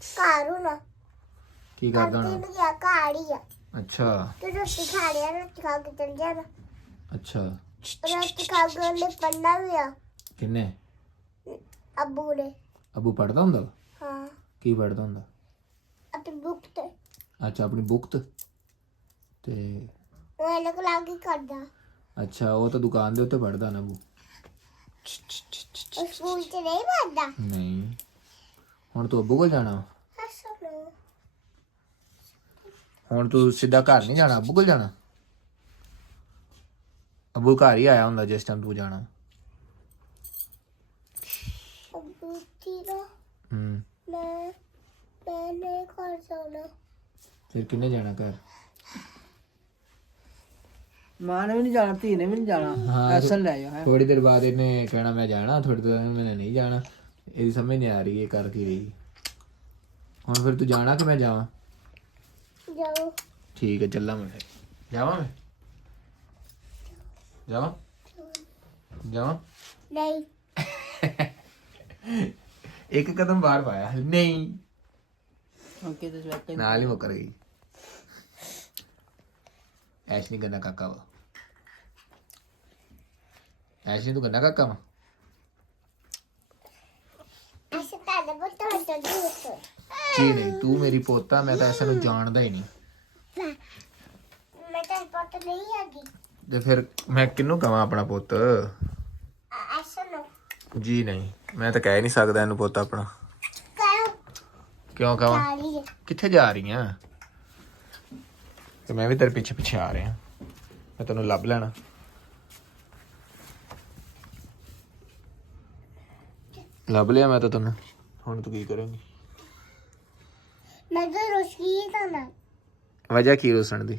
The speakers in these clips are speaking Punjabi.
ਕਾਰੂ ਨਾ ਕੀ ਕਰਦਾ ਤੇ ਹੁਣ? ਗਿਆ ਕਾੜੀ ਆ ਅੱਛਾ ਤੇ ਰੋਟੀ ਖਾ ਲਿਆ ਰੋਟੀ ਖਾ ਕੇ ਚੱਲ ਜਾਣਾ ਅੱਛਾ। ਰੋਟੀ ਖਾ ਕੇ ਉਹਨੇ ਪੜ੍ਹਨਾ ਵੀ ਆ ਕਿੰਨੇ? ਅੱਬੂ ਨੇ ਅਬੂ ਪੜਦਾ ਹੁੰਦਾ ਵਾ? ਹਾਂ ਕੀ ਪੜਦਾ ਹੁੰਦਾ? ਅਤੇ ਬੁੱਕ ਤੇ ਅੱਛਾ ਆਪਣੀ ਬੁੱਕ ਤੇ ਉਹ ਅਲੱਗ ਅਲੱਗ ਹੀ ਕਰਦਾ ਅੱਛਾ ਉਹ ਤਾਂ ਦੁਕਾਨ ਦੇ ਉੱਤੇ ਪੜਦਾ ਨਾ ਅਬੂ। ਉਹ ਸਕੂਲ ਚ ਨਹੀਂ ਪੜਦਾ ਨਹੀਂ ਹੁਣ ਤੂੰ ਅਬੂ ਕੋਲ ਜਾਣਾ ਵਾ? ਹਸੋ ਹੁਣ ਤੂੰ ਸਿੱਧਾ ਘਰ ਨਹੀਂ ਜਾਣਾ, ਅਬੂ ਕੋਲ ਜਾਣਾ? ਅਬੂ ਘਰ ਹੀ ਆਇਆ ਹੁੰਦਾ ਜਿਸ ਟਾਈਮ ਤੂੰ ਜਾਣਾ। ਅੱਬੂ ਤੀਰਾ ਹੂੰ ਮੈਂ ਨਹੀਂ ਕਰ ਸਕਦਾ ਫਿਰ ਕਿੰਨੇ ਜਾਣਾ ਘਰ? ਮਾਂ ਨੇ ਵੀ ਨਹੀਂ ਜਾਣਾ, ਧੀ ਨੇ ਵੀ ਨਹੀਂ ਜਾਣਾ। ਹਾਂ ਐਸਨ ਲੈ ਜਾ ਹੈ। ਥੋੜੀ ਦੇਰ ਬਾਅਦ ਇਹਨੇ ਕਹਿਣਾ ਮੈਂ ਜਾਣਾ, ਥੋੜੀ ਦੇਰ ਬਾਅਦ ਮੈंने ਨਹੀਂ ਜਾਣਾ। ਇਹਦੀ ਸਮਝ ਨਹੀਂ ਆ ਰਹੀ ਇਹ ਕਰ ਕੀ ਰਹੀ। ਹੁਣ ਫਿਰ ਤੂੰ ਜਾਣਾ ਕਿ ਮੈਂ ਜਾਵਾਂ? ਜਾਓ ਠੀਕ ਹੈ ਚੱਲਾਂ ਮੈਂ ਫਿਰ। ਜਾਵਾਂ ਮੈਂ? ਜਾਵਾਂ ਜਾਵਾਂ? ਨਹੀਂ ਇੱਕ ਕਦਮ ਬਾਹਰ ਪਾਇਆ ਨਹੀਂ ਓਕੇ ਤੇ ਸਵੈਕ ਨਾਲ ਹੀ ਮੁੱਕਰ ਗਈ। ਐਸ਼ ਨਹੀਂ ਗੰਨਾ ਕਾਕਾ ਵਾ। ਐਸ਼ ਨਹੀਂ ਤੂੰ ਗੰਨਾ ਕਾਕਾ ਵਾ। ਅਸੀਂ ਤਾਂ ਬਹੁਤ ਹੱਟੋ ਜੀ ਕੀ ਨਹੀਂ ਤੂੰ ਮੇਰੀ ਪੋਤਾ, ਮੈਂ ਤਾਂ ਐਸਾ ਨੂੰ ਜਾਣਦਾ ਹੀ ਨਹੀਂ। ਮੈਂ ਤਾਂ ਪਤ ਨਹੀਂ ਹੈਗੀ ਤੇ ਫਿਰ ਮੈਂ ਕਿਹਨੂੰ ਕਵਾਂ ਆਪਣਾ ਪੁੱਤ? ਐਸਾ ਨਾ ਜੀ ਨਹੀਂ ਮੈਂ ਤਾਂ ਕਹਿ ਨਹੀਂ ਸਕਦਾ ਇਹਨੂੰ ਪੁੱਤ ਆਪਣਾ। ਕਰ ਕਿਉਂ ਕਵਾਂ? ਕਾਲੀ ਕਿੱਥੇ ਜਾ ਰਹੀ ਆ? ਤੇ ਮੈਂ ਵੀ ਤੇਰੇ ਪਿੱਛੇ ਪਿੱਛੇ ਆ ਰਿਹਾ, ਮੈਂ ਤੈਨੂੰ ਲੱਭ ਲੈਣਾ। ਲੱਭ ਲਿਆ ਮੈਂ ਤਾਂ ਤੈਨੂੰ। ਹੁਣ ਤੂੰ ਕੀ ਕਰੇਂਗੀ? ਮੈਂ ਤਾਂ ਰੋਸ਼ਨੀ ਤਾਂ ਨਾ ਵਜ੍ਹਾ ਕੀ ਰੁੱਸਣ ਦੀ?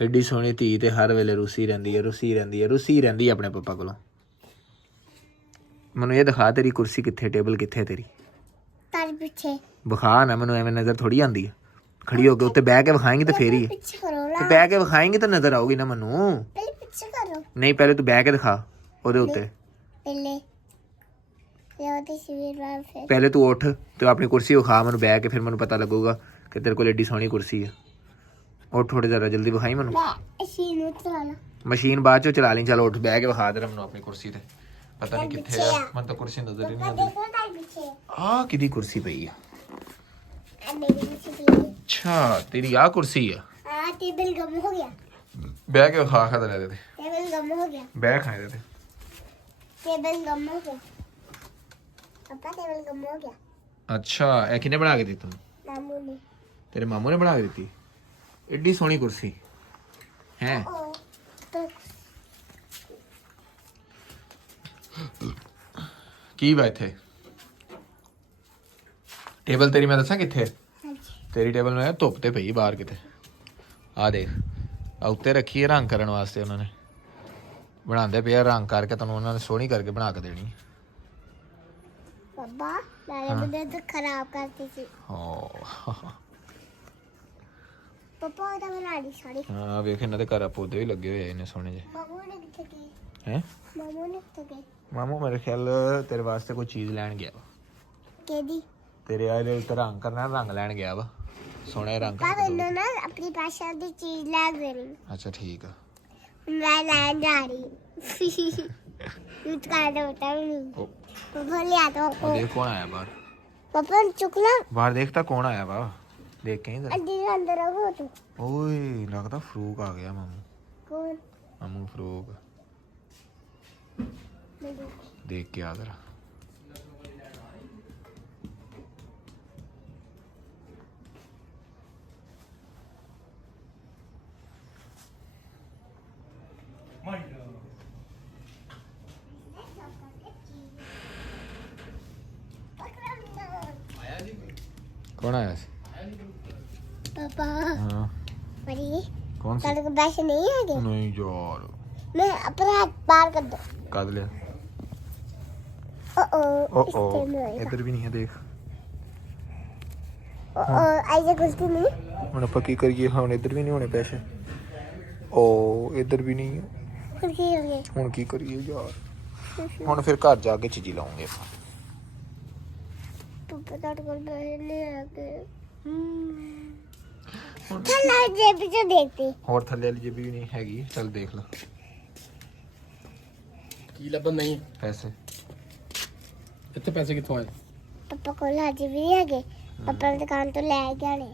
ਐਡੀ ਸੋਹਣੀ ਧੀ ਤੇ ਹਰ ਵੇਲੇ ਰੁੱਸੀ ਰਹਿੰਦੀ ਹੈ, ਰੁੱਸੀ ਰਹਿੰਦੀ ਹੈ, ਰੁੱਸੀ ਰਹਿੰਦੀ ਹੈ ਆਪਣੇ ਪਾਪਾ ਕੋਲੋਂ। ਮੈਨੂੰ ਇਹ ਦਿਖਾ ਤੇਰੀ ਕੁਰਸੀ ਕਿੱਥੇ, ਟੇਬਲ ਕਿੱਥੇ ਤੇਰੀ? ਤਾਰ ਪਿੱਛੇ ਵਿਖਾ ਨਾ ਮੈਨੂੰ, ਐਵੇਂ ਨਜ਼ਰ ਥੋੜੀ ਆਉਂਦੀ ਹੈ। ਖੜੀ ਹੋ ਕੇ ਉੱਤੇ ਬਹਿ ਕੇ ਵਿਖਾਏਂਗੀ ਤਾਂ ਫੇਰ ਹੀ ਹੈ। ਪਿੱਛੇ ਕਰੋ ਤੇ ਲਾ ਬਹਿ ਕੇ ਵਿਖਾਏਂਗੀ ਤਾਂ ਨਜ਼ਰ ਆਊਗੀ ਨਾ ਮੈਨੂੰ। ਪਹਿਲੇ ਪਿੱਛੇ ਕਰੋ ਨਹੀਂ ਪਹਿਲੇ ਤੂੰ ਬਹਿ ਕੇ ਦਿਖਾ ਉਹਦੇ ਉੱਤੇ। ਪਹਿਲੇ ਇਹ ਉਹਦੇ ਸਰੀਰ ਨਾਲ ਫਿਰ ਪਹਿਲੇ ਤੂੰ ਉੱਠ ਤੇ ਆਪਣੀ ਕੁਰਸੀ ਵਿਖਾ ਮੈਨੂੰ ਬਹਿ ਕੇ, ਫਿਰ ਮੈਨੂੰ ਪਤਾ ਲੱਗੂਗਾ ਕਿ ਤੇਰੇ ਕੋਲ ਏਡੀ ਸੋਹਣੀ ਕੁਰਸੀ ਹੈ। ਉੱਠ ਥੋੜੀ ਜ਼ਰਾ ਜਲਦੀ ਵਿਖਾਈ ਮੈਨੂੰ। ਮੈਂ ਅਸੀਂ ਨੂੰ ਚਲਾ ਲਾ ਮਸ਼ੀਨ ਬਾਅਦ ਚੋਂ ਚਲਾ ਲਈ, ਚਲ ਉੱਠ ਬਹਿ ਕੇ ਵਿਖਾ ਦੇ ਮੈਨੂੰ ਆਪਣੀ ਕੁਰਸੀ ਤੇ। ਪਤਾ ਨਹੀਂ ਕਿੱਥੇ ਆ, ਮੈਨੂੰ ਤਾਂ ਕੁਰਸੀ ਨਜ਼ਰ ਹੀ ਨਹੀਂ ਆਉਂਦੀ। ਦੇਖੋ ਤਾਰ ਪਿੱਛੇ ਆਹ ਕਿਹਦੀ ਕੁਰਸੀ ਪਈ ਆ? ਆ ਮੇਰੀ ਪਿੱਛੇ ਅੱਛਾ ਤੇਰੀ ਆਹ ਕੁਰਸੀ ਆ। ਆ ਟੇਬਲ ਗਮ ਹੋ ਗਿਆ ਬਹਿ ਕੇ ਵਿਖਾ ਖਾ ਦੇ ਤੇ। ਟੇਬਲ ਗਮ ਹੋ ਗਿਆ ਬਹਿ ਖਾਏ ਦੇ ਤੇ। ਟੇਬਲ ਗਮ ਹੋ ਗਿਆ ਪਾਪਾ ਟੇਬਲ ਗਮ ਹੋ ਗਿਆ ਅੱਛਾ ਇਹ ਕਿਹਨੇ ਬਣਾ ਕੇ ਦਿੱਤੀ ਤੈਨੂੰ? ਮਾਮੂ ਨੇ ਤੇਰੇ ਮਾਮੂ ਨੇ ਬਣਾ ਕੇ ਦਿੱਤੀ? ਏਡੀ ਸੋਹਣੀ ਕੁਰਸੀ ਹੈ? ਉਹ ਤਾਂ ਕੀ ਵਾ ਇੱਥੇ? ਟੇਬਲ ਤੇਰੀ ਮੈਂ ਦੱਸਾਂ ਕਿੱਥੇ? ਹਾਂਜੀ ਤੇਰੀ ਟੇਬਲ ਮੈਂ ਧੁੱਪ ਤੇ ਪਈ ਬਾਹਰ ਕਿਤੇ। ਆ ਦੇਖ ਆ ਉੱਤੇ ਰੱਖੀ ਹੈ ਰੰਗ ਕਰਨ ਵਾਸਤੇ। ਉਹਨਾਂ ਨੇ ਬਣਾਉਂਦੇ ਪਏ ਆ ਰੰਗ ਕਰਕੇ, ਤੈਨੂੰ ਉਹਨਾਂ ਨੇ ਸੋਹਣੀ ਕਰਕੇ ਬਣਾ ਕੇ ਦੇਣੀ। ਪਾਪਾ ਨਾਲੇ ਬੰਦੇ ਤਾਂ ਖਰਾਬ ਕਰਤੀ ਸੀ ਹਾਂ ਪਾਪਾ ਉਹਦਾ ਬਣਾ ਲਈ ਸਾਰੀ ਹਾਂ ਵੇਖ ਇਹਨਾਂ ਦੇ ਘਰ ਪੌਦੇ ਵੀ ਲੱਗੇ ਹੋਏ ਆ ਇੰਨੇ ਸੋਹਣੇ ਜਿਹੇ। ਮਾਮੂ ਨੇ ਕਿੱਥੇ ਗਈ ਹੈ ਮਾਮੂ ਨੇ ਕਿੱਥੇ ਗਈ ਮਾਮੂ ਮੇਰੇ ਖਿਆਲ ਤੇਰੇ ਵਾਸਤੇ ਕੋਈ ਚੀਜ਼ ਲੈਣ ਗਿਆ ਵਾ। ਕਿਹਦੀ ਤੇਰੇ ਆਲੇ ਉੱਤੇ ਰੰਗ ਕਰਨਾ, ਰੰਗ ਲੈਣ ਗਿਆ ਵਾ। ਸੋਹਣੇ ਰੰਗ ਪਾਪਾ ਕਰਕੇ ਮੈਨੂੰ ਨਾ ਆਪਣੀ ਭਾਸ਼ਾ ਦੀ ਚੀਜ਼ ਲੈ ਦੇਣੀ ਅੱਛਾ ਠੀਕ ਆ। ਮੈਂ ਲੈਣ ਜਾ ਰਹੀ ਯੂਟ ਕਰ ਦੋ ਤਾਂ ਉਹ ਪਾਪਾ ਲਿਆ ਦੋ ਉਹ ਦੇਖ ਕੌਣ ਆਇਆ ਬਾਹਰ। ਪਾਪਾ ਚੁਕਲਾ ਬਾਹਰ ਦੇਖ ਤਾਂ ਕੌਣ ਆਇਆ ਵਾ, ਦੇਖ ਕੇ ਹੀ ਅੱਡੀ ਦੇ ਅੰਦਰ ਹੋ ਤੂੰ ਓਏ ਲੱਗਦਾ ਫਰੂਕ ਆ ਗਿਆ। ਮਾਮੂ ਕੌਣ ਮਾਮੂ ਫਰੂਕ ਦੇਖ ਕੇ ਆ ਜ਼ਰਾ। कौन आया ਸੀ? पापा हाँ परी कौन सी? तेरे को बैसे नहीं आगे नहीं यार मैं अपना हाथ पार कर दो कद लिया। ओ ओ इधर भी नहीं है देख। ऐसे कुछ भी नहीं ਹੁਣ ਆਪਾਂ ਕੀ ਕਰੀਏ? ਹੁਣ ਇੱਧਰ ਵੀ ਨਹੀਂ ਹੋਣੇ ਪੈਸੇ। ਓ ਇੱਧਰ ਵੀ ਨਹੀਂ ਹੈ। कुछ ही हो गया ਹੁਣ ਕੀ ਕਰੀਏ ਯਾਰ? ਹੁਣ ਫਿਰ ਘਰ ਜਾ ਕੇ ਚੀਜ਼ੀ ਲਾਉਂਗੇ ਆਪਾਂ। ਪਾਪਾ ਤੁਹਾਡੇ ਕੋਲ ਪੈਸੇ ਨਹੀਂ ਹੈਗੇ ਚੱਲ ਜੇਬ ਚ ਦੇਖਦੇ ਹੋਰ ਥੱਲੇ ਵਾਲੀ ਜੇਬੀ ਵੀ ਨਹੀਂ ਹੈਗੀ, ਚੱਲ ਦੇਖ ਲੈ ਕੀ ਲੱਭਣ ਨਹੀਂ ਪੈਸੇ। ਇੱਥੇ ਪੈਸੇ ਕਿੱਥੋਂ ਆਏ? ਪਾਪਾ ਕੋਲ ਹਜੇ ਵੀ ਨਹੀਂ ਹੈਗੇ। ਪਾਪਾ ਨੇ ਦੁਕਾਨ ਤੋਂ ਲੈ ਕੇ ਆਣੇ।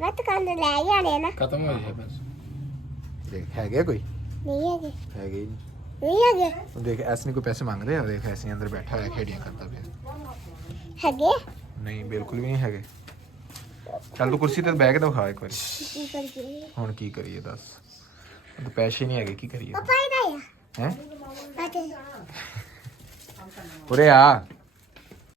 ਮੈਂ ਦੁਕਾਨ ਤੋਂ ਲੈ ਕੇ ਆਣੇ ਨਾ। ਖਤਮ ਹੋ ਗਏ ਪੈਸੇ। ਦੇਖ ਹੈਗੇ ਕੋਈ? ਨਹੀਂ ਹੈਗੇ। ਹੈਗੇ ਹੀ ਨਹੀਂ। ਨਹੀਂ ਹੈਗੇ। ਹੁਣ ਦੇਖ ਐਸ ਨਹੀਂ ਕੋਈ ਪੈਸੇ ਮੰਗ ਰਿਹਾ, ਦੇਖ ਐਸੇ ਅੰਦਰ ਬੈਠਾ ਹੋਇਆ ਖੇਡੀਆਂ ਕਰਦਾ ਪਿਆ। ਹੈਗੇ ਨਹੀਂ ਬਿਲਕੁਲ ਵੀ ਨਹੀਂ ਹੈਗੇ। ਚੱਲ ਤੂੰ ਕੁਰਸੀ ਤੇ ਬਹਿ ਕੇ ਦਿਖਾ ਇੱਕ ਵਾਰੀ। ਕੀ ਕਰੀਏ? ਹੁਣ ਕੀ ਕਰੀਏ ਦੱਸ, ਹੁਣ ਤਾਂ ਪੈਸੇ ਨਹੀਂ ਹੈਗੇ, ਕੀ ਕਰੀਏ? ਪਾਪਾ ਇਹਦਾ ਆ ਹੈ ਅਤੇ ਉਰੇ ਆ।